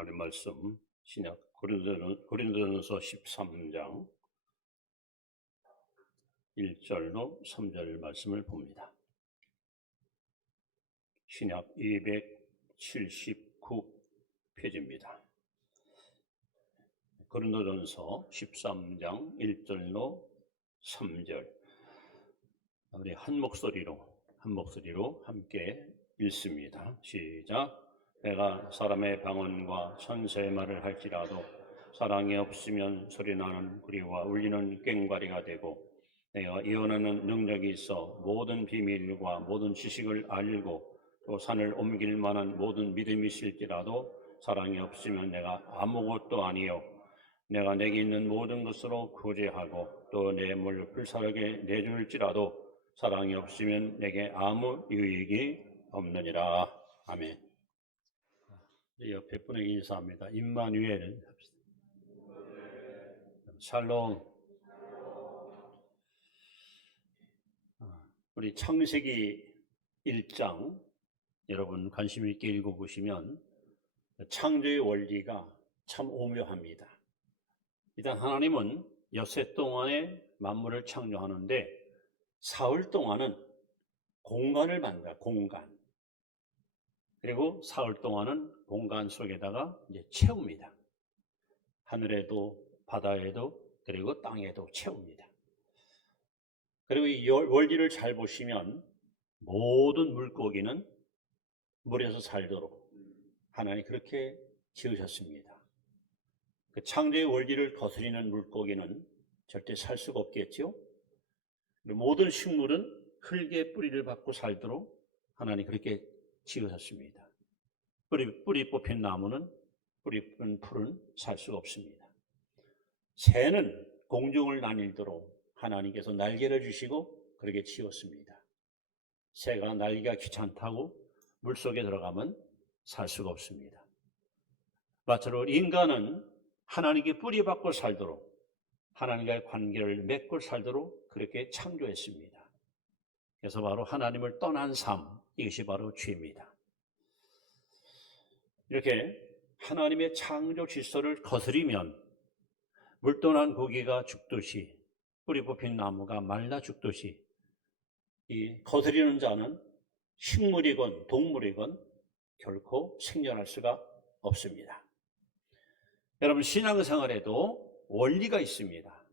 하나님 말씀 신약 고린도전서 13장 1절로 3절 말씀을 봅니다. 신약 279페이지입니다. 고린도전서 13장 1절로 3절 우리 한 목소리로 함께 읽습니다. 시작. 내가 사람의 방언과 천사의 말을 할지라도 사랑이 없으면 소리나는 구리와 울리는 꽹과리가 되고, 내가 예언하는 능력이 있어 모든 비밀과 모든 지식을 알고 또 산을 옮길 만한 모든 믿음이 있을지라도 사랑이 없으면 내가 아무것도 아니요, 내가 내게 있는 모든 것으로 구제하고 또 내 몸을 불사르게 내줄지라도 사랑이 없으면 내게 아무 유익이 없느니라. 아멘. 옆에 분에게 인사합니다. 임마누엘 합시다. 샬롬. 우리 창세기 1장 여러분 관심 있게 읽어보시면 창조의 원리가 참 오묘합니다. 일단 하나님은 엿새 동안에 만물을 창조하는데 사흘 동안은 공간을 만든다. 공간. 그리고 사흘 동안은 공간 속에다가 이제 채웁니다. 하늘에도 바다에도 그리고 땅에도 채웁니다. 그리고 이 원리를 잘 보시면 모든 물고기는 물에서 살도록 하나님이 그렇게 지으셨습니다. 그 창조의 원리를 거스리는 물고기는 절대 살 수가 없겠죠. 모든 식물은 흙의 뿌리를 받고 살도록 하나님이 그렇게 지으셨습니다. 뿌리 뽑힌 나무는 뿌리 뽑힌 풀은 살 수가 없습니다. 새는 공중을 나닐도록 하나님께서 날개를 주시고 그렇게 지었습니다. 새가 날개가 귀찮다고 물속에 들어가면 살 수가 없습니다. 마찬가지로 인간은 하나님께 뿌리 받고 살도록 하나님과의 관계를 맺고 살도록 그렇게 창조했습니다. 그래서 바로 하나님을 떠난 삶, 이것이 바로 죄입니다. 이렇게 하나님의 창조 질서를 거스리면 물 떠난 고기가 죽듯이 뿌리 뽑힌 나무가 말라 죽듯이 이 거스리는 자는 식물이건 동물이건 결코 생존할 수가 없습니다. 여러분 신앙생활에도 원리가 있습니다.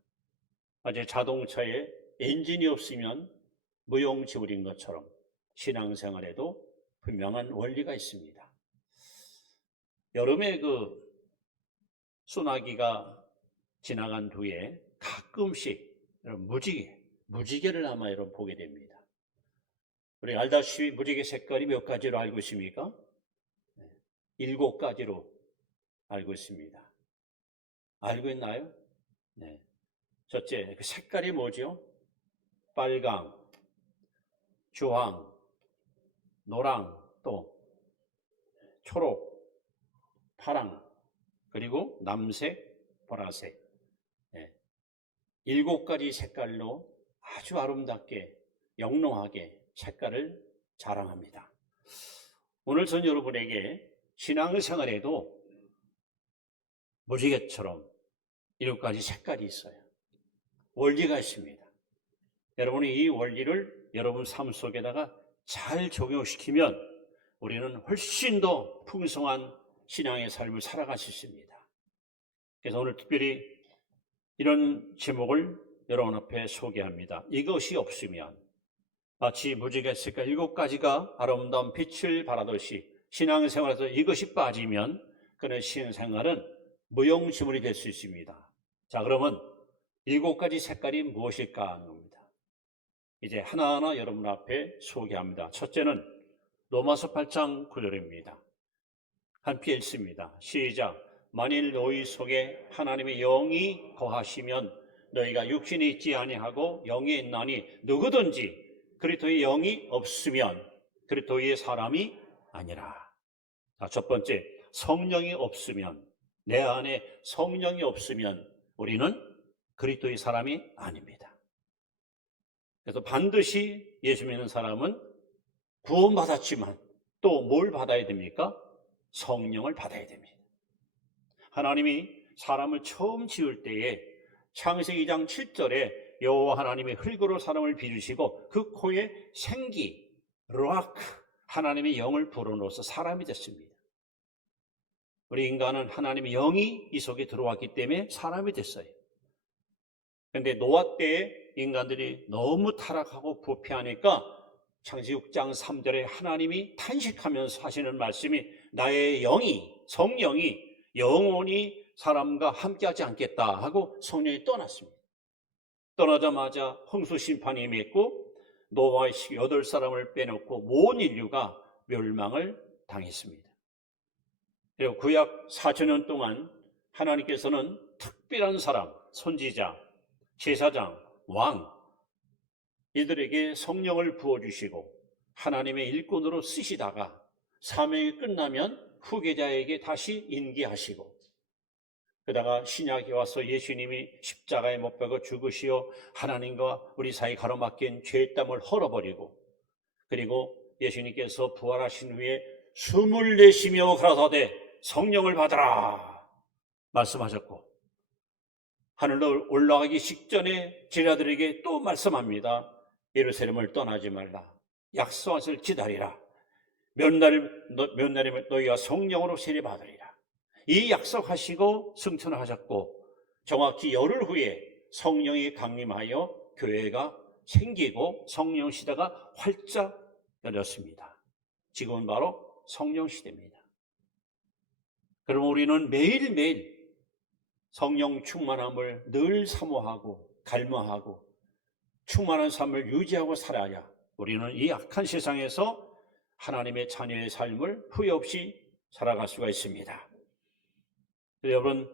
어제 자동차에 엔진이 없으면 무용지물인 것처럼 신앙생활에도 분명한 원리가 있습니다. 여름에 소나기가 지나간 후에 가끔씩 무지개를 아마 여러분 보게 됩니다. 우리 알다시피 무지개 색깔이 몇 가지로 알고 있습니까? 7가지로 알고 있습니다. 알고 있나요? 네. 첫째, 그 색깔이 뭐죠? 빨강, 주황, 노랑, 또 초록, 파랑, 그리고 남색, 보라색. 7가지 색깔로 아주 아름답게 영롱하게 색깔을 자랑합니다. 오늘 전 여러분에게 신앙생활에도 무지개처럼 7가지 색깔이 있어요. 원리가 있습니다. 여러분이 이 원리를 여러분 삶 속에다가 잘 적용시키면 우리는 훨씬 더 풍성한 신앙의 삶을 살아갈 수 있습니다. 그래서 오늘 특별히 이런 제목을 여러분 앞에 소개합니다. 이것이 없으면, 마치 무지개 색깔 7가지가 아름다운 빛을 발하듯이 신앙생활에서 이것이 빠지면 그는 신생활은 무용지물이 될 수 있습니다. 자, 그러면 7가지 색깔이 무엇일까 하는 겁니다. 이제 하나하나 여러분 앞에 소개합니다. 첫째는 로마서 8장 9절입니다. 함께 읽습니다. 시작. 만일 너희 속에 하나님의 영이 거하시면 너희가 육신이 있지 아니하고 영이 있나니 누구든지 그리스도의 영이 없으면 그리스도의 사람이 아니라. 자, 첫 번째, 성령이 없으면, 내 안에 성령이 없으면 우리는 그리스도의 사람이 아닙니다. 그래서 반드시 예수 믿는 사람은 구원받았지만 또 뭘 받아야 됩니까? 성령을 받아야 됩니다. 하나님이 사람을 처음 지을 때에 창세기 2장 7절에 여호와 하나님이 흙으로 사람을 빚으시고 그 코에 생기, 루아크, 하나님의 영을 불어넣어서 사람이 됐습니다. 우리 인간은 하나님의 영이 이 속에 들어왔기 때문에 사람이 됐어요. 그런데 노아 때에 인간들이 너무 타락하고 부패하니까 창세기 6장 3절에 하나님이 탄식하면서 하시는 말씀이 나의 영이, 성령이 영원히 사람과 함께하지 않겠다 하고 성령이 떠났습니다. 떠나자마자 홍수 심판이 임했고 노아의 8사람을 빼놓고 모든 인류가 멸망을 당했습니다. 그리고 구약 4천년 동안 하나님께서는 특별한 사람, 선지자, 제사장, 왕 이들에게 성령을 부어주시고 하나님의 일꾼으로 쓰시다가 사명이 끝나면 후계자에게 다시 인계하시고 그러다가 신약에 와서 예수님이 십자가에 못 박아 죽으시어 하나님과 우리 사이 가로막힌 죄의 땀을 헐어버리고 그리고 예수님께서 부활하신 후에 숨을 내쉬며 가라사대 성령을 받아라 말씀하셨고 하늘로 올라가기 직전에 제자들에게 또 말씀합니다. 예루살렘을 떠나지 말라. 약속하실 기다리라. 몇 날이면 너희가 성령으로 세례받으리라. 이 약속하시고 승천을 하셨고 정확히 열흘 후에 성령이 강림하여 교회가 생기고 성령 시대가 활짝 열렸습니다. 지금은 바로 성령 시대입니다. 그럼 우리는 매일매일 성령 충만함을 늘 사모하고 갈망하고 충만한 삶을 유지하고 살아야 우리는 이 악한 세상에서 하나님의 자녀의 삶을 후회 없이 살아갈 수가 있습니다. 여러분,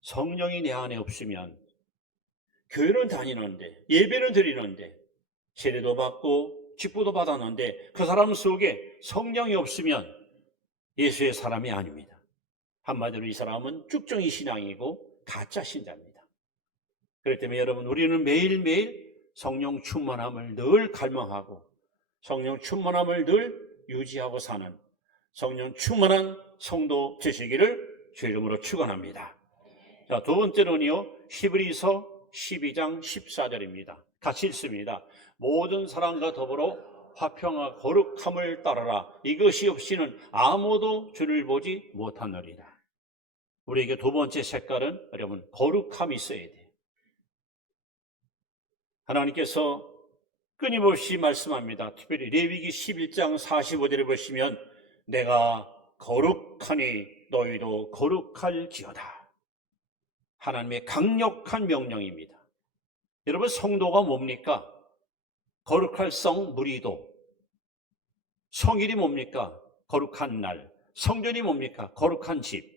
성령이 내 안에 없으면 교회는 다니는데 예배는 드리는데 세례도 받고 직분도 받았는데 그 사람 속에 성령이 없으면 예수의 사람이 아닙니다. 한마디로 이 사람은 쭉정이 신앙이고 가짜 신자입니다. 그렇기 때문에 여러분 우리는 매일매일 성령 충만함을 늘 갈망하고 성령 충만함을 늘 유지하고 사는 성령 충만한 성도 되시기를 주 이름으로 축원합니다. 자, 두 번째는요. 히브리서 12장 14절입니다. 같이 읽습니다. 모든 사람과 더불어 화평과 거룩함을 따르라. 이것이 없이는 아무도 주를 보지 못하느니라. 우리에게 두 번째 색깔은 여러분 거룩함이 있어야 돼요. 하나님께서 끊임없이 말씀합니다. 특별히 레위기 11장 45절에 보시면 내가 거룩하니 너희도 거룩할지어다. 하나님의 강력한 명령입니다. 여러분 성도가 뭡니까? 거룩할 성 무리도. 성일이 뭡니까? 거룩한 날. 성전이 뭡니까? 거룩한 집.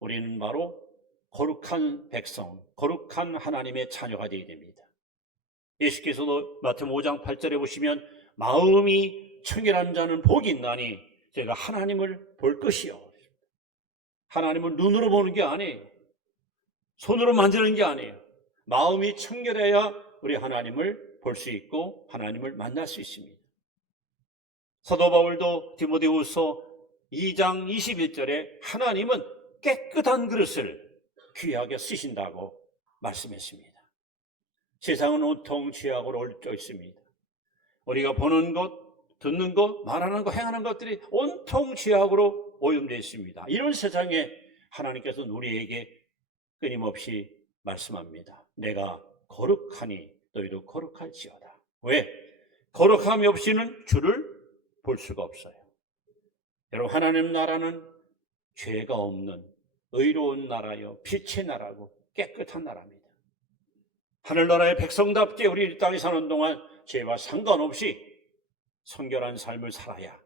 우리는 바로 거룩한 백성, 거룩한 하나님의 자녀가 되어야 됩니다. 예수께서도 마태복음 5장 8절에 보시면 마음이 청결한 자는 복이 있나니 제가 하나님을 볼 것이요. 하나님을 눈으로 보는 게 아니에요. 손으로 만지는 게 아니에요. 마음이 청결해야 우리 하나님을 볼 수 있고 하나님을 만날 수 있습니다. 사도 바울도 디모데후서 2장 21절에 하나님은 깨끗한 그릇을 귀하게 쓰신다고 말씀했습니다. 세상은 온통 죄악으로 얼져 있습니다. 우리가 보는 것, 듣는 것, 말하는 것, 행하는 것들이 온통 죄악으로 오염되어 있습니다. 이런 세상에 하나님께서는 우리에게 끊임없이 말씀합니다. 내가 거룩하니 너희도 거룩할지어다. 왜? 거룩함이 없이는 주를 볼 수가 없어요. 여러분 하나님 나라는 죄가 없는 의로운 나라요 빛의 나라고 깨끗한 나라입니다. 하늘나라의 백성답게 우리 이 땅에 사는 동안 죄와 상관없이 성결한 삶을 살아야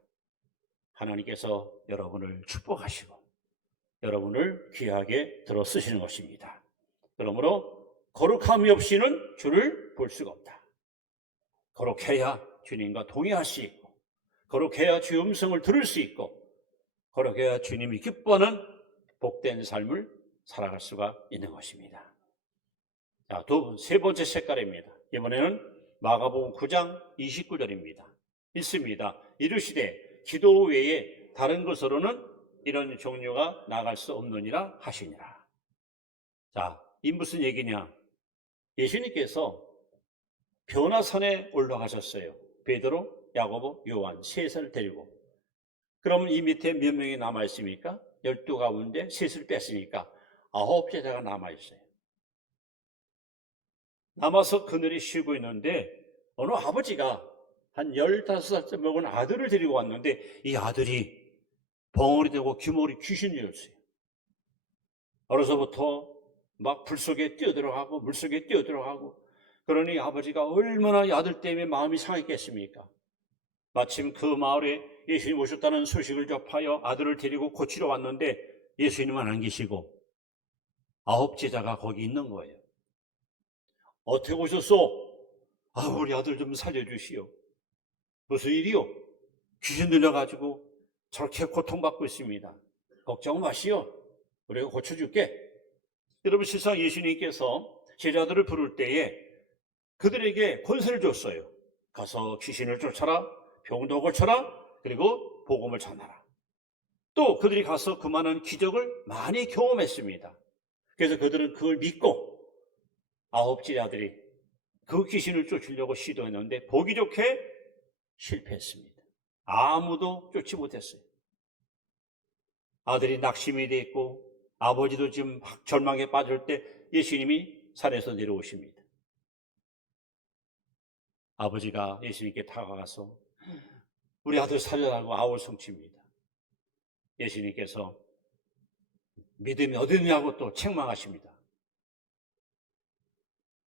하나님께서 여러분을 축복하시고 여러분을 귀하게 들어 쓰시는 것입니다. 그러므로 거룩함이 없이는 주를 볼 수가 없다. 거룩해야 주님과 동의할 수 있고 거룩해야 주의 음성을 들을 수 있고 거룩해야 주님이 기뻐하는 복된 삶을 살아갈 수가 있는 것입니다. 자, 세 번째 색깔입니다. 이번에는 마가복음 9장 29절입니다. 읽습니다. 이르시되 기도 외에 다른 것으로는 이런 종류가 나갈 수 없느니라 하시니라. 자, 이 무슨 얘기냐? 예수님께서 변화산에 올라가셨어요. 베드로, 야고보, 요한 셋을 데리고. 그러면 이 밑에 몇 명이 남아있습니까? 12 가운데 셋을 뺐으니까 9 제자가 남아있어요. 남아서 그늘에 쉬고 있는데 어느 아버지가 한 15살째 먹은 아들을 데리고 왔는데 이 아들이 벙어리 되고 귀머리 귀신이었어요. 어려서부터 막 불 속에 뛰어들어가고 물 속에 뛰어들어가고, 그러니 아버지가 얼마나 이 아들 때문에 마음이 상했겠습니까? 마침 그 마을에 예수님 오셨다는 소식을 접하여 아들을 데리고 고치러 왔는데 예수님은 안 계시고 9 제자가 거기 있는 거예요. 어떻게 오셨소? 우리 아들 좀 살려주시오. 무슨 일이요? 귀신 들려가지고 저렇게 고통받고 있습니다. 걱정 마시오. 우리가 고쳐줄게. 여러분, 실상 예수님께서 제자들을 부를 때에 그들에게 권세를 줬어요. 가서 귀신을 쫓아라, 병도 고쳐라, 그리고 복음을 전하라. 또 그들이 가서 그 많은 기적을 많이 경험했습니다. 그래서 그들은 그걸 믿고 9 제자들이 그 귀신을 쫓으려고 시도했는데 보기 좋게 실패했습니다. 아무도 쫓지 못했어요. 아들이 낙심이 돼 있고 아버지도 지금 절망에 빠질 때 예수님이 산에서 내려오십니다. 아버지가 예수님께 다가가서 우리 아들 살려달라고 아울성칩니다. 예수님께서 믿음이 어디냐고 또 책망하십니다.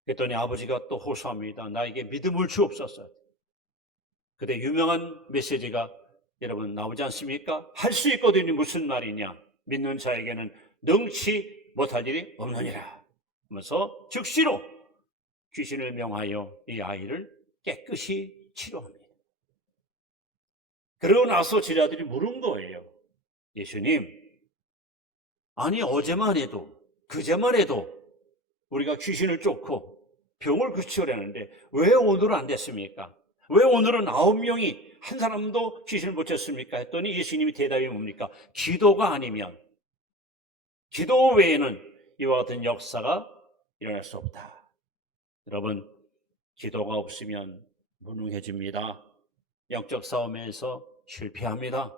그랬더니 아버지가 또 호소합니다. 나에게 믿음을 주옵소서. 그때 유명한 메시지가 여러분 나오지 않습니까? 할 수 있거든요. 무슨 말이냐? 믿는 자에게는 능치 못할 일이 없느니라 하면서 즉시로 귀신을 명하여 이 아이를 깨끗이 치료합니다. 그러고 나서 제자들이 물은 거예요. 예수님, 아니 어제만 해도 그제만 해도 우리가 귀신을 쫓고 병을 고치려는데 왜 오늘은 안 됐습니까? 왜 오늘은 9명이 한 사람도 귀신을 못 쳤습니까? 했더니 예수님이 대답이 뭡니까? 기도가 아니면, 기도 외에는 이와 같은 역사가 일어날 수 없다. 여러분, 기도가 없으면 무능해집니다. 영적 싸움에서 실패합니다.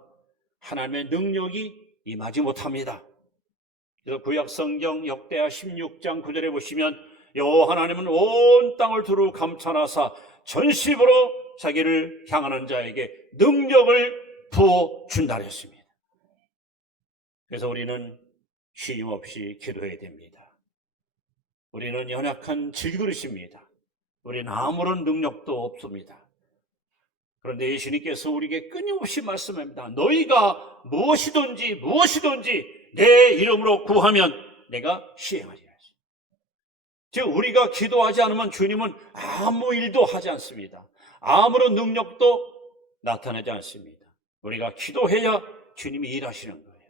하나님의 능력이 임하지 못합니다. 그래서 구약 성경 역대하 16장 9절에 보시면 여호와 하나님은 온 땅을 두루 감찰하사 전심으로 자기를 향하는 자에게 능력을 부어준다 했습니다. 그래서 우리는 쉼 없이 기도해야 됩니다. 우리는 연약한 질그릇입니다. 우리는 아무런 능력도 없습니다. 그런데 예수님께서 우리에게 끊임없이 말씀합니다. 너희가 무엇이든지 내 이름으로 구하면 내가 시행하리라. 즉 우리가 기도하지 않으면 주님은 아무 일도 하지 않습니다. 아무런 능력도 나타나지 않습니다. 우리가 기도해야 주님이 일하시는 거예요.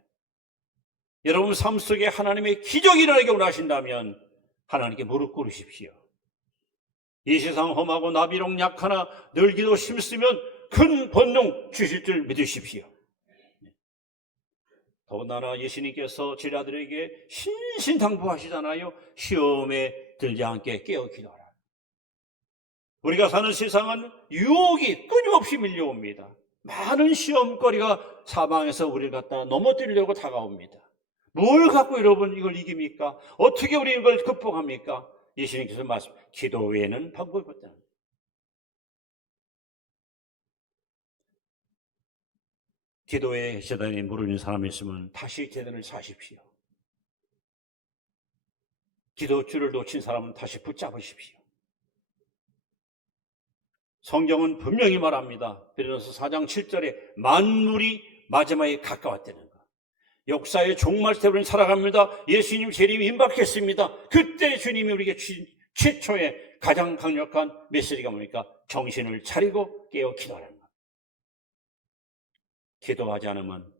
여러분 삶 속에 하나님의 기적이 일어나게 원하신다면 하나님께 무릎 꿇으십시오. 이 세상 험하고 나비록 약하나 늘 기도 힘쓰면 큰 번능 주실 줄 믿으십시오. 더군다나 예수님께서 제자들에게 신신당부하시잖아요. 시험에 들지 않게 깨어 기도하라. 우리가 사는 세상은 유혹이 끊임없이 밀려옵니다. 많은 시험거리가 사방에서 우리를 갖다 넘어뜨리려고 다가옵니다. 뭘 갖고 여러분 이걸 이깁니까? 어떻게 우리 이걸 극복합니까? 예수님께서 말씀, 기도 외에는 방법이 없다. 기도에 재단이 모르는 사람이 있으면 다시 재단을 사십시오. 기도줄을 놓친 사람은 다시 붙잡으십시오. 성경은 분명히 말합니다. 베드로서 4장 7절에 만물이 마지막에 가까웠다는 것. 역사의 종말세를 살아갑니다. 예수님 재림이 임박했습니다. 그때 주님이 우리에게 최초의 가장 강력한 메시지가 뭡니까? 정신을 차리고 깨어 기도하라는 것. 기도하지 않으면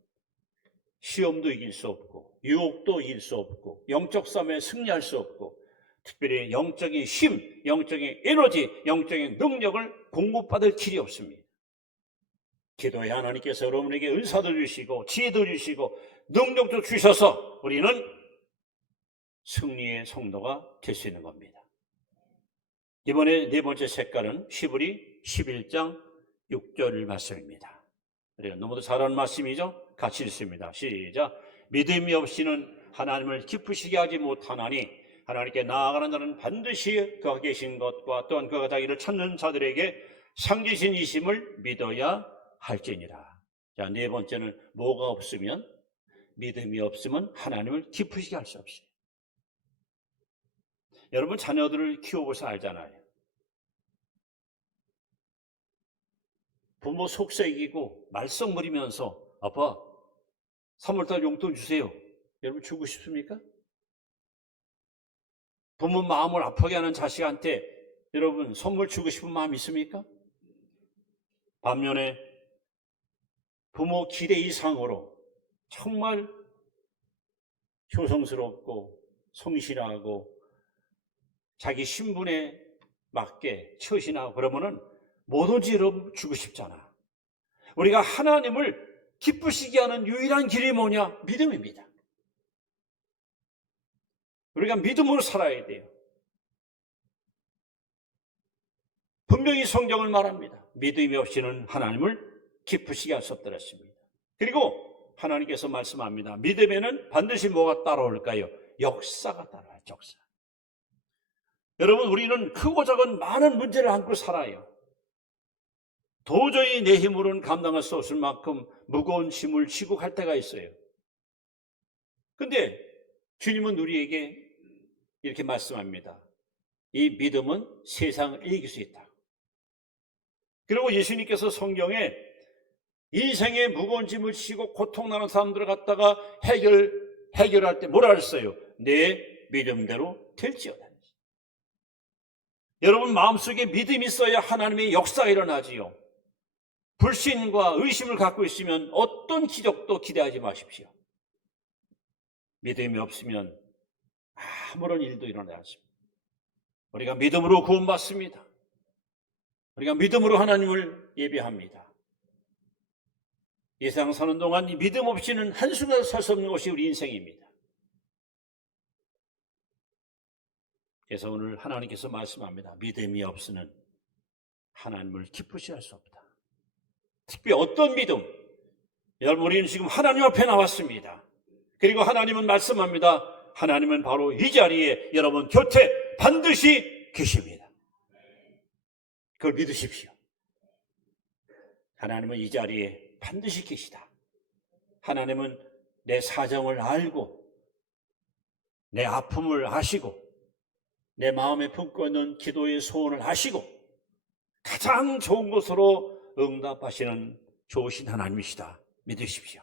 시험도 이길 수 없고 유혹도 이길 수 없고 영적 싸움에 승리할 수 없고 특별히 영적인 힘, 영적인 에너지, 영적인 능력을 공급받을 길이 없습니다. 기도에 하나님께서 여러분에게 은사도 주시고 지혜도 주시고 능력도 주셔서 우리는 승리의 성도가 될 수 있는 겁니다. 이번에 네 번째 색깔은 히브리 11장 6절 말씀입니다. 너무도 잘하는 말씀이죠? 같이 읽습니다. 시작. 믿음이 없이는 하나님을 기쁘시게 하지 못하나니 하나님께 나아가는 자는 반드시 그가 계신 것과 또한 그가 자기를 찾는 자들에게 상기신 이심을 믿어야 할지니라. 자, 네 번째는 뭐가 없으면, 믿음이 없으면 하나님을 기쁘시게 할 수 없어요. 여러분 자녀들을 키워보셔서 알잖아요. 부모 속삭이고 말썽 부리면서 아빠 3월달 용돈 주세요. 여러분 주고 싶습니까? 부모 마음을 아프게 하는 자식한테 여러분 선물 주고 싶은 마음 있습니까? 반면에 부모 기대 이상으로 정말 효성스럽고 성실하고 자기 신분에 맞게 처신하고 그러면은 뭐든지 여러분 주고 싶잖아. 우리가 하나님을 기쁘시게 하는 유일한 길이 뭐냐? 믿음입니다. 우리가 믿음으로 살아야 돼요. 분명히 성경을 말합니다. 믿음이 없이는 하나님을 기쁘시게 할 수 없다 했습니다. 그리고 하나님께서 말씀합니다. 믿음에는 반드시 뭐가 따라올까요? 역사가 따라와요. 역사. 여러분 우리는 크고 작은 많은 문제를 안고 살아요. 도저히 내 힘으로는 감당할 수 없을 만큼 무거운 짐을 지고 갈 때가 있어요. 근데 주님은 우리에게 이렇게 말씀합니다. 이 믿음은 세상을 이길 수 있다. 그리고 예수님께서 성경에 인생의 무거운 짐을 지고 고통나는 사람들을 갖다가 해결할 때 뭐라 했어요? 내 믿음대로 될지어다. 여러분 마음속에 믿음이 있어야 하나님의 역사가 일어나지요. 불신과 의심을 갖고 있으면 어떤 기적도 기대하지 마십시오. 믿음이 없으면 아무런 일도 일어나지 않습니다. 우리가 믿음으로 구원받습니다. 우리가 믿음으로 하나님을 예배합니다. 이 세상 사는 동안 믿음 없이는 한순간 살 수 없는 것이 우리 인생입니다. 그래서 오늘 하나님께서 말씀합니다. 믿음이 없으면 하나님을 기쁘시게 할 수 없다. 특히 어떤 믿음? 여러분 우리는 지금 하나님 앞에 나왔습니다. 그리고 하나님은 말씀합니다. 하나님은 바로 이 자리에 여러분 곁에 반드시 계십니다. 그걸 믿으십시오. 하나님은 이 자리에 반드시 계시다. 하나님은 내 사정을 알고 내 아픔을 아시고 내 마음에 품고 있는 기도의 소원을 아시고 가장 좋은 것으로 응답하시는 좋으신 하나님이시다. 믿으십시오.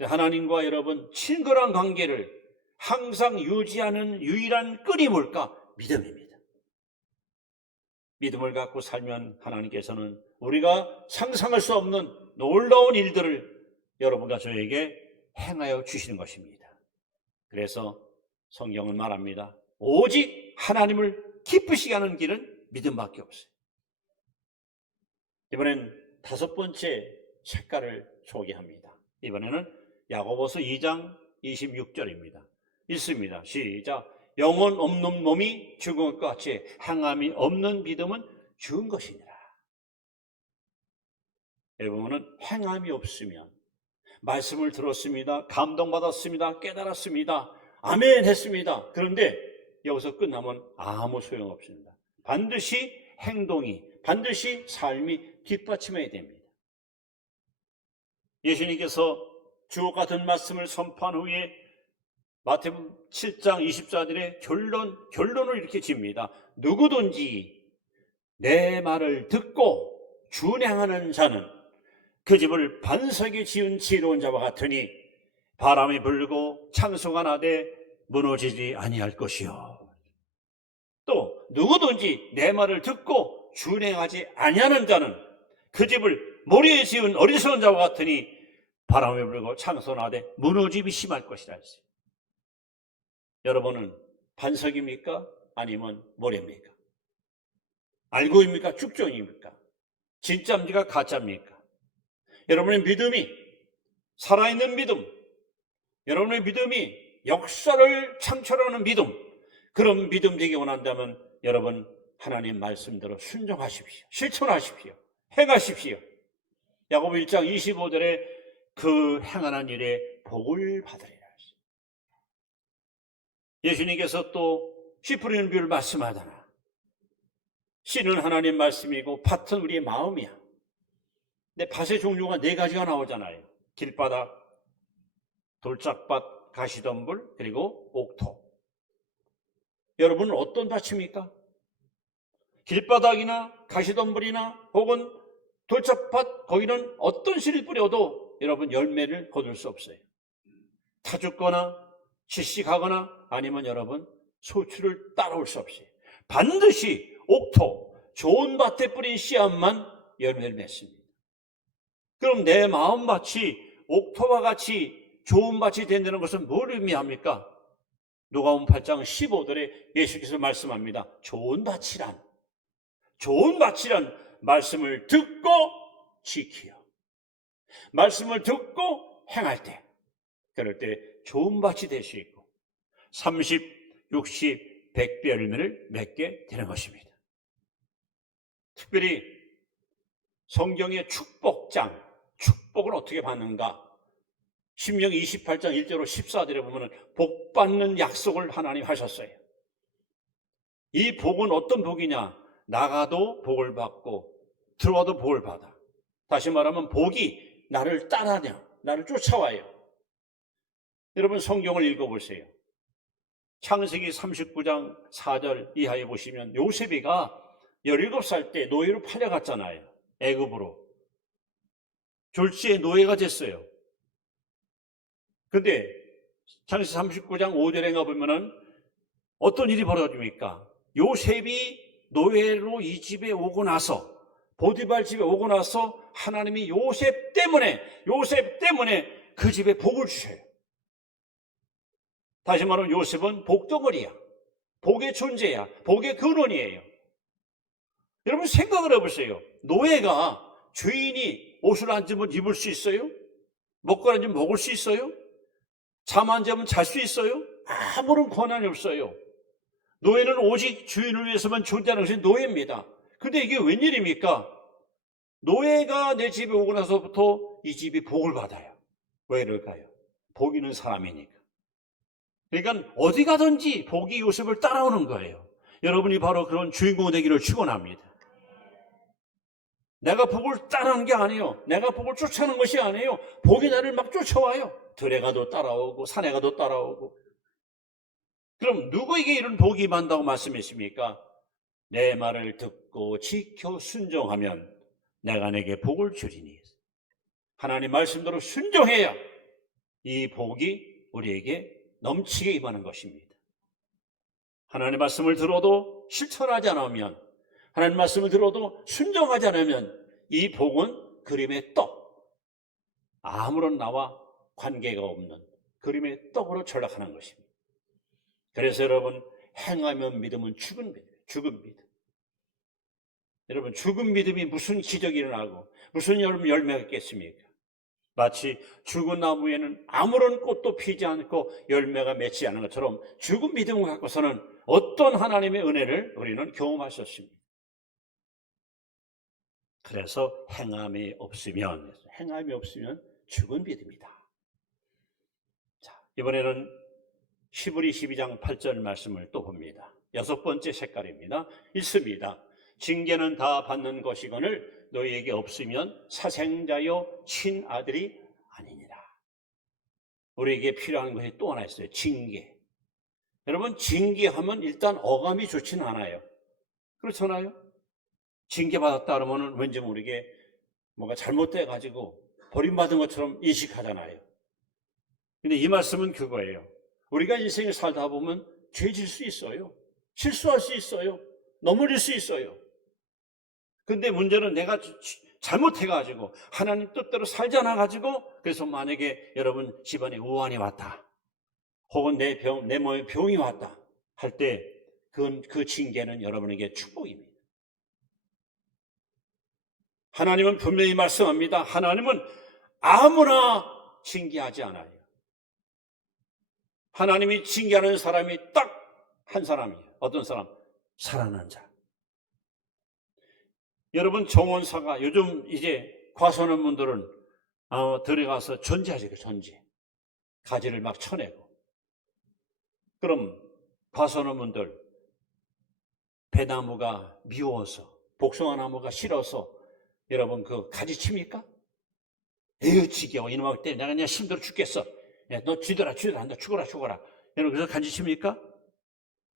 하나님과 여러분 친근한 관계를 항상 유지하는 유일한 끈이 뭘까? 믿음입니다. 믿음을 갖고 살면 하나님께서는 우리가 상상할 수 없는 놀라운 일들을 여러분과 저에게 행하여 주시는 것입니다. 그래서 성경은 말합니다. 오직 하나님을 기쁘시게 하는 길은 믿음밖에 없어요. 이번엔 다섯 번째 색깔을 소개합니다. 이번에는 야고보서 2장 26절입니다. 읽습니다. 시작. 영혼 없는 몸이 죽은 것 같이 행함이 없는 믿음은 죽은 것이니라. 여러분은 행함이 없으면 말씀을 들었습니다. 감동받았습니다. 깨달았습니다. 아멘 했습니다. 그런데 여기서 끝나면 아무 소용없습니다. 반드시 행동이, 반드시 삶이 뒷받침해야 됩니다. 예수님께서 주옥 같은 말씀을 선포한 후에 마태복음 7장 24절에 결론을 이렇게 집니다. 누구든지 내 말을 듣고 준행하는 자는 그 집을 반석에 지은 지혜로운 자와 같으니 바람이 불고 창수가 나되 무너지지 아니할 것이요. 또 누구든지 내 말을 듣고 준행하지 아니하는 자는 그 집을 모래에 지은 어리석은 자와 같으니 바람이 불고 창수가 나되 무너짐이 심할 것이라 했어요. 여러분은 반석입니까? 아니면 모래입니까? 알고입니까? 쭉정입니까? 진짜입니까? 가짜입니까? 여러분의 믿음이 살아있는 믿음, 여러분의 믿음이 역사를 창출하는 믿음, 그런 믿음 되기 원한다면 여러분 하나님 말씀대로 순종하십시오. 실천하십시오. 행하십시오. 야고보 1장 25절에 그 행하는 일에 복을 받으리라. 예수님께서 또 씨 뿌리는 비유를 말씀하잖아. 씨는 하나님 말씀이고 밭은 우리의 마음이야. 근데 밭의 종류가 4가지가 나오잖아요. 길바닥, 돌짝밭, 가시덤불, 그리고 옥토. 여러분은 어떤 밭입니까? 길바닥이나 가시덤불이나 혹은 돌짝밭, 거기는 어떤 씨를 뿌려도 여러분 열매를 거둘 수 없어요. 타 죽거나 질식하거나 아니면 여러분 소출을 따라올 수 없어요. 반드시 옥토, 좋은 밭에 뿌린 씨앗만 열매를 맺습니다. 그럼 내 마음밭이 옥토와 같이 좋은 밭이 된다는 것은 뭘 의미합니까? 누가복음 8장 15절에 예수께서 말씀합니다. 좋은 밭이란 말씀을 듣고 지키어. 말씀을 듣고 행할 때, 그럴 때 좋은 밭이 될 수 있고 30, 60, 100배 열매를 맺게 되는 것입니다. 특별히 성경의 축복장, 축복을 어떻게 받는가? 신명기 28장 1절로 14절에 보면 복 받는 약속을 하나님 하셨어요. 이 복은 어떤 복이냐? 나가도 복을 받고 들어와도 복을 받아. 다시 말하면 복이 나를 따라다녀, 나를 쫓아와요. 여러분 성경을 읽어보세요. 창세기 39장 4절 이하에 보시면 요셉이가 17살 때 노예로 팔려갔잖아요. 애굽으로. 졸지에 노예가 됐어요. 근데 창세기 39장 5절에 가보면은 어떤 일이 벌어집니까? 요셉이 노예로 이 집에 오고 나서, 보디발 집에 오고 나서 하나님이 요셉 때문에 그 집에 복을 주셔요. 다시 말하면 요셉은 복덩어리야. 복의 존재야. 복의 근원이에요. 여러분 생각을 해보세요. 노예가 주인이 옷을 안 입으면 입을 수 있어요? 먹고 안 입으면 먹을 수 있어요? 잠 안 자면 잘 수 있어요? 아무런 권한이 없어요. 노예는 오직 주인을 위해서만 존재하는 것이 노예입니다. 근데 이게 웬일입니까? 노예가 내 집에 오고 나서부터 이 집이 복을 받아요. 왜 이럴까요? 복 있는 사람이니까. 그러니까 어디 가든지 복이 요셉을 따라오는 거예요. 여러분이 바로 그런 주인공 되기를 축원합니다. 내가 복을 따르는 게 아니에요. 내가 복을 쫓아가는 것이 아니에요. 복이 나를 막 쫓아와요. 들에 가도 따라오고 산에 가도 따라오고. 그럼 누구에게 이런 복이 임한다고 말씀했습니까? 내 말을 듣고 지켜 순종하면 내가 내게 복을 주리니. 하나님 말씀대로 순종해야 이 복이 우리에게 넘치게 임하는 것입니다. 하나님 말씀을 들어도 실천하지 않으면, 하나님 말씀을 들어도 순종하지 않으면 이 복은 그림의 떡, 아무런 나와 관계가 없는 그림의 떡으로 전락하는 것입니다. 그래서 여러분, 행하면 믿음은 죽은 믿음. 여러분, 죽은 믿음이 무슨 기적이 일어나고 무슨 열매가 있겠습니까? 마치 죽은 나무에는 아무런 꽃도 피지 않고 열매가 맺지 않은 것처럼 죽은 믿음을 갖고서는 어떤 하나님의 은혜를 우리는 경험할 수 없습니다. 그래서 행함이 없으면 죽은 믿음이다. 자, 이번에는 히브리 12장 8절 말씀을 또 봅니다. 6번째 색깔입니다. 읽습니다. 징계는 다 받는 것이거늘 너희에게 없으면 사생자요 친아들이 아니니라. 우리에게 필요한 것이 또 하나 있어요. 징계. 여러분, 징계하면 일단 어감이 좋지는 않아요. 그렇잖아요? 징계받았다 그러면 왠지 모르게 뭔가 잘못돼가지고 버림받은 것처럼 인식하잖아요. 근데 이 말씀은 그거예요. 우리가 인생을 살다 보면 죄질 수 있어요. 실수할 수 있어요. 넘어질 수 있어요. 근데 문제는 내가 잘못해가지고 하나님 뜻대로 살지 않아가지고, 그래서 만약에 여러분 집안에 우환이 왔다, 혹은 내 몸에 병이 왔다 할 때 그 징계는 여러분에게 축복입니다. 하나님은 분명히 말씀합니다. 하나님은 아무나 징계하지 않아요. 하나님이 징계하는 사람이 딱 한 사람이에요. 어떤 사람? 살아난 자. 여러분, 정원사가 요즘 이제 과수하는 분들은 들어가서 전지하죠. 전지. 가지를 막 쳐내고. 그럼 과수하는 분들, 배나무가 미워서, 복숭아나무가 싫어서 여러분 그 가지 칩니까? 에휴, 지겨워. 이놈아 때 내가 그냥 힘들어 죽겠어. 야, 너 쥐더라, 너 죽어라. 여러분, 그래서 가지 칩니까?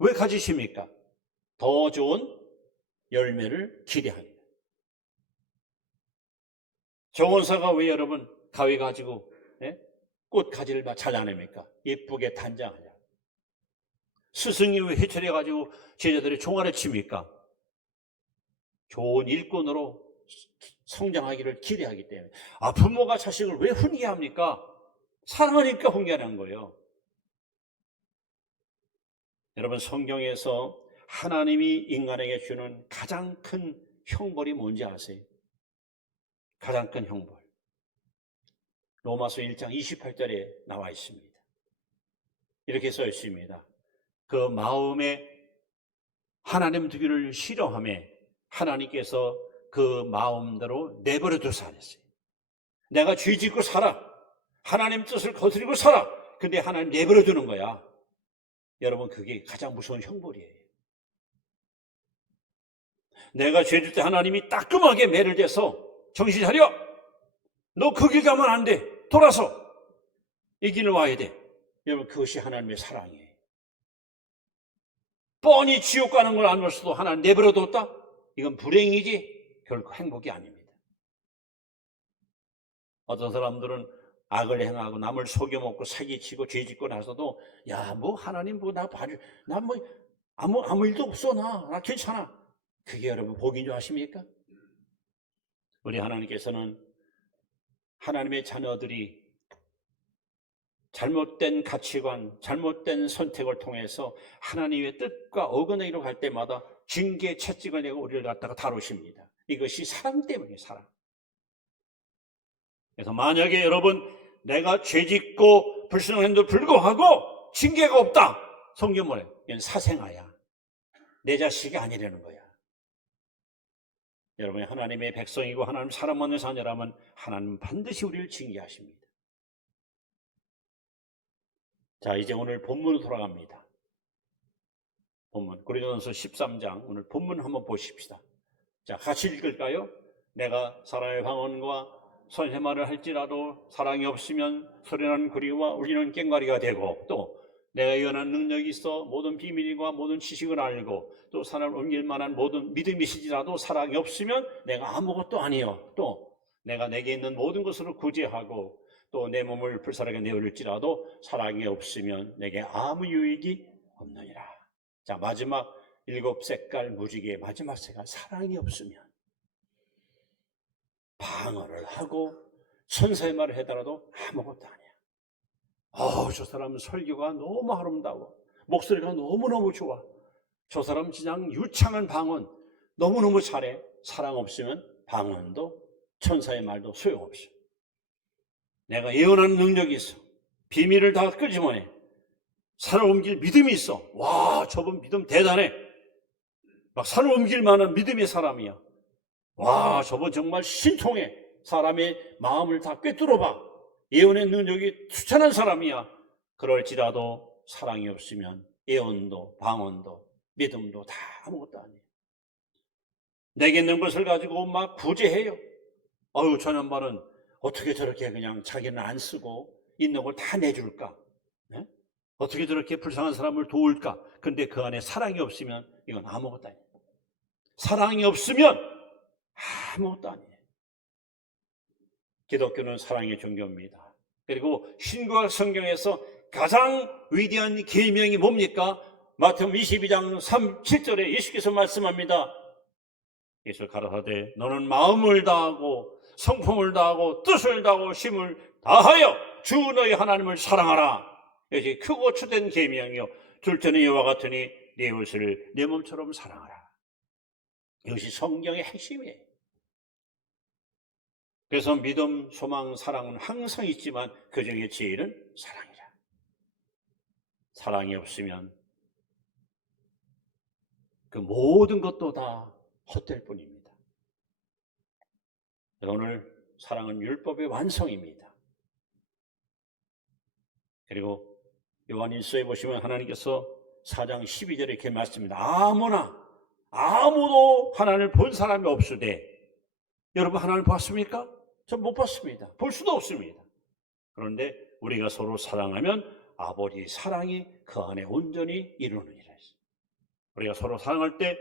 왜 가지 칩니까? 더 좋은 열매를 기대합니다. 정원사가 왜 여러분 가위 가지고 꽃 가지를 막 잘라냅니까? 예쁘게 단장하냐. 스승이 왜 해철해 가지고 제자들이 총알을 칩니까? 좋은 일꾼으로 성장하기를 기대하기 때문에. 부모가 자식을 왜 훈계합니까? 사랑하니까 훈계하는 거예요. 여러분, 성경에서 하나님이 인간에게 주는 가장 큰 형벌이 뭔지 아세요? 가장 큰 형벌. 로마서 1장 28절에 나와 있습니다. 이렇게 써 있습니다. 그 마음에 하나님 두기를 싫어하며 하나님께서 그 마음대로 내버려 두사 하셨어요. 내가 죄 짓고 살아. 하나님 뜻을 거스리고 살아. 근데 하나님 내버려 두는 거야. 여러분, 그게 가장 무서운 형벌이에요. 내가 죄 질 때 하나님이 따끔하게 매를 대서 정신 차려. 너 그 길 가면 안 돼. 돌아서 이 길을 와야 돼. 여러분, 그것이 하나님의 사랑이에요. 뻔히 지옥 가는 걸 알면서도 하나님 내버려 뒀다? 이건 불행이지 결코 행복이 아닙니다. 어떤 사람들은 악을 행하고 남을 속여먹고 사기치고 죄짓고 나서도 하나님 나 봐줘. 아무 일도 없어. 나 괜찮아. 그게 여러분 복인 줄 아십니까? 우리 하나님께서는 하나님의 자녀들이 잘못된 가치관, 잘못된 선택을 통해서 하나님의 뜻과 어긋나기로 갈 때마다 징계 채찍을 내고 우리를 갖다가 다루십니다. 이것이 사랑 때문이에요. 사랑. 그래서 만약에 여러분 내가 죄짓고 불순종했는데도 불구하고 징계가 없다. 성경 뭐래? 이건 사생아야. 내 자식이 아니라는 거야. 여러분이 하나님의 백성이고 하나님 사랑 받는 자녀라면 하나님은 반드시 우리를 징계하십니다. 자, 이제 오늘 본문으로 돌아갑니다. 본문 고린도전서 13장 오늘 본문 한번 보십시다. 자, 같이 읽을까요? 내가 사람의 방언과 선생말을 할지라도 사랑이 없으면 소리나는 구리와 울리는 꽹과리가 되고, 또 내가 예언한 능력이 있어 모든 비밀과 모든 지식을 알고 또 사람을 옮길 만한 모든 믿음이 있을지라도 사랑이 없으면 내가 아무것도 아니요. 또 내가 내게 있는 모든 것으로 구제하고 또 내 몸을 불사르게 내어줄지라도 사랑이 없으면 내게 아무 유익이 없느니라. 자, 마지막 7색깔 무지개의 마지막 색깔, 사랑이 없으면 방언을 하고 천사의 말을 해더라도 아무것도 아니야. 저 사람은 설교가 너무 아름다워. 목소리가 너무너무 좋아. 저 사람 그냥 유창한 방언 너무너무 잘해. 사랑 없으면 방언도 천사의 말도 소용없어. 내가 예언하는 능력이 있어. 비밀을 다 끄집어내. 산을 옮길 믿음이 있어. 와, 저분 믿음 대단해. 막 산을 옮길 만한 믿음의 사람이야. 와, 저분 정말 신통해. 사람의 마음을 다 꿰뚫어봐. 예언의 능력이 투찬한 사람이야. 그럴지라도 사랑이 없으면 예언도 방언도 믿음도 다 아무것도 아니에요. 내게 있는 것을 가지고 막 구제해요. 저 양반은 어떻게 저렇게 그냥 자기는 안 쓰고 있는 걸 다 내줄까? 네? 어떻게 저렇게 불쌍한 사람을 도울까? 근데 그 안에 사랑이 없으면 이건 아무것도 아니에요. 사랑이 없으면 아무것도 아니에요. 기독교는 사랑의 종교입니다. 그리고 신구약 성경에서 가장 위대한 계명이 뭡니까? 마태복음 22장 7절에 예수께서 말씀합니다. 예수 가라사대 너는 마음을 다하고 성품을 다하고 뜻을 다하고 힘을 다하여 주 너희 하나님을 사랑하라. 이것이 크고 추된 계명이요 둘째는 이와 같으니 네 이웃을 내 몸처럼 사랑하라. 이것이 성경의 핵심이에요. 그래서 믿음, 소망, 사랑은 항상 있지만 그 중에 제일은 사랑이라. 사랑이 없으면 그 모든 것도 다 헛될 뿐입니다. 오늘 사랑은 율법의 완성입니다. 그리고 요한일서에 보시면 하나님께서 4장 12절에 이렇게 말씀합니다. 아무도 하나님을 본 사람이 없으되. 여러분 하나님을 봤습니까? 전 못 봤습니다. 볼 수도 없습니다. 그런데 우리가 서로 사랑하면 아버지 사랑이 그 안에 온전히 이루느니라. 우리가 서로 사랑할 때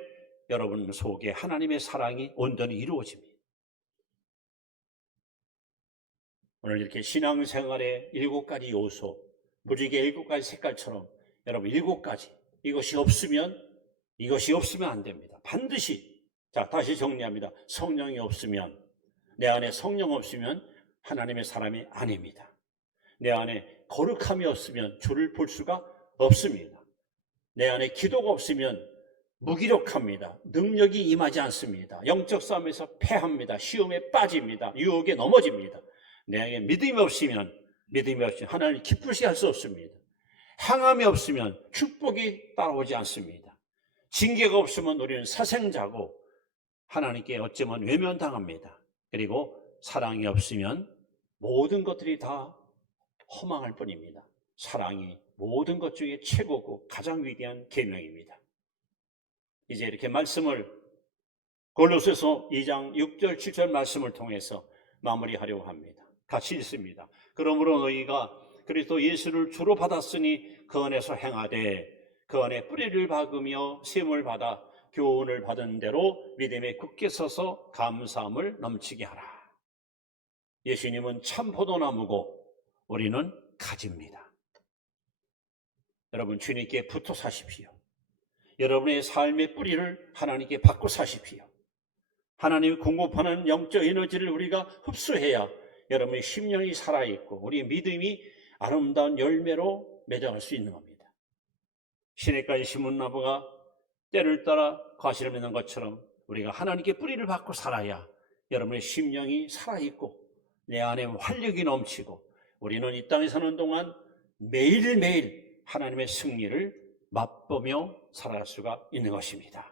여러분 속에 하나님의 사랑이 온전히 이루어집니다. 오늘 이렇게 신앙생활의 7가지 요소, 무지개 7가지 색깔처럼 여러분 7가지 이것이 없으면 안 됩니다. 반드시. 자, 다시 정리합니다. 성령이 없으면, 내 안에 성령 없으면 하나님의 사람이 아닙니다. 내 안에 거룩함이 없으면 주를 볼 수가 없습니다. 내 안에 기도가 없으면 무기력합니다. 능력이 임하지 않습니다. 영적 싸움에서 패합니다. 시험에 빠집니다. 유혹에 넘어집니다. 내 안에 믿음이 없으면 하나님을 기쁘시게 할 수 없습니다. 향함이 없으면 축복이 따라오지 않습니다. 징계가 없으면 우리는 사생자고 하나님께 어쩌면 외면당합니다. 그리고 사랑이 없으면 모든 것들이 다 허망할 뿐입니다. 사랑이 모든 것 중에 최고고 가장 위대한 계명입니다. 이제 이렇게 말씀을 골로새서 2장 6절 7절 말씀을 통해서 마무리하려고 합니다. 같이 읽습니다. 그러므로 너희가 그리스도 예수를 주로 받았으니 그 안에서 행하되 그 안에 뿌리를 박으며 셈을 받아 교훈을 받은 대로 믿음에 굳게 서서 감사함을 넘치게 하라. 예수님은 참 포도나무고 우리는 가지입니다. 여러분 주님께 붙어 사십시오. 여러분의 삶의 뿌리를 하나님께 받고 사십시오. 하나님이 공급하는 영적 에너지를 우리가 흡수해야 여러분의 심령이 살아있고 우리의 믿음이 아름다운 열매로 맺어갈 수 있는 겁니다. 시냇가의 시문나무가 때를 따라 과실을 맺는 것처럼 우리가 하나님께 뿌리를 받고 살아야 여러분의 심령이 살아있고 내 안에 활력이 넘치고 우리는 이 땅에 사는 동안 매일매일 하나님의 승리를 맛보며 살아갈 수가 있는 것입니다.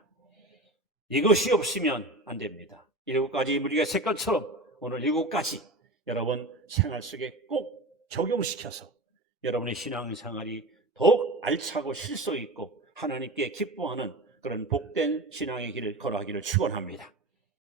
이것이 없으면 안 됩니다. 7가지 무지개 색깔처럼 오늘 7가지 여러분 생활 속에 꼭 적용시켜서 여러분의 신앙생활이 더욱 알차고 실속 있고 하나님께 기뻐하는 그런 복된 신앙의 길을 걸어가기를 축원합니다.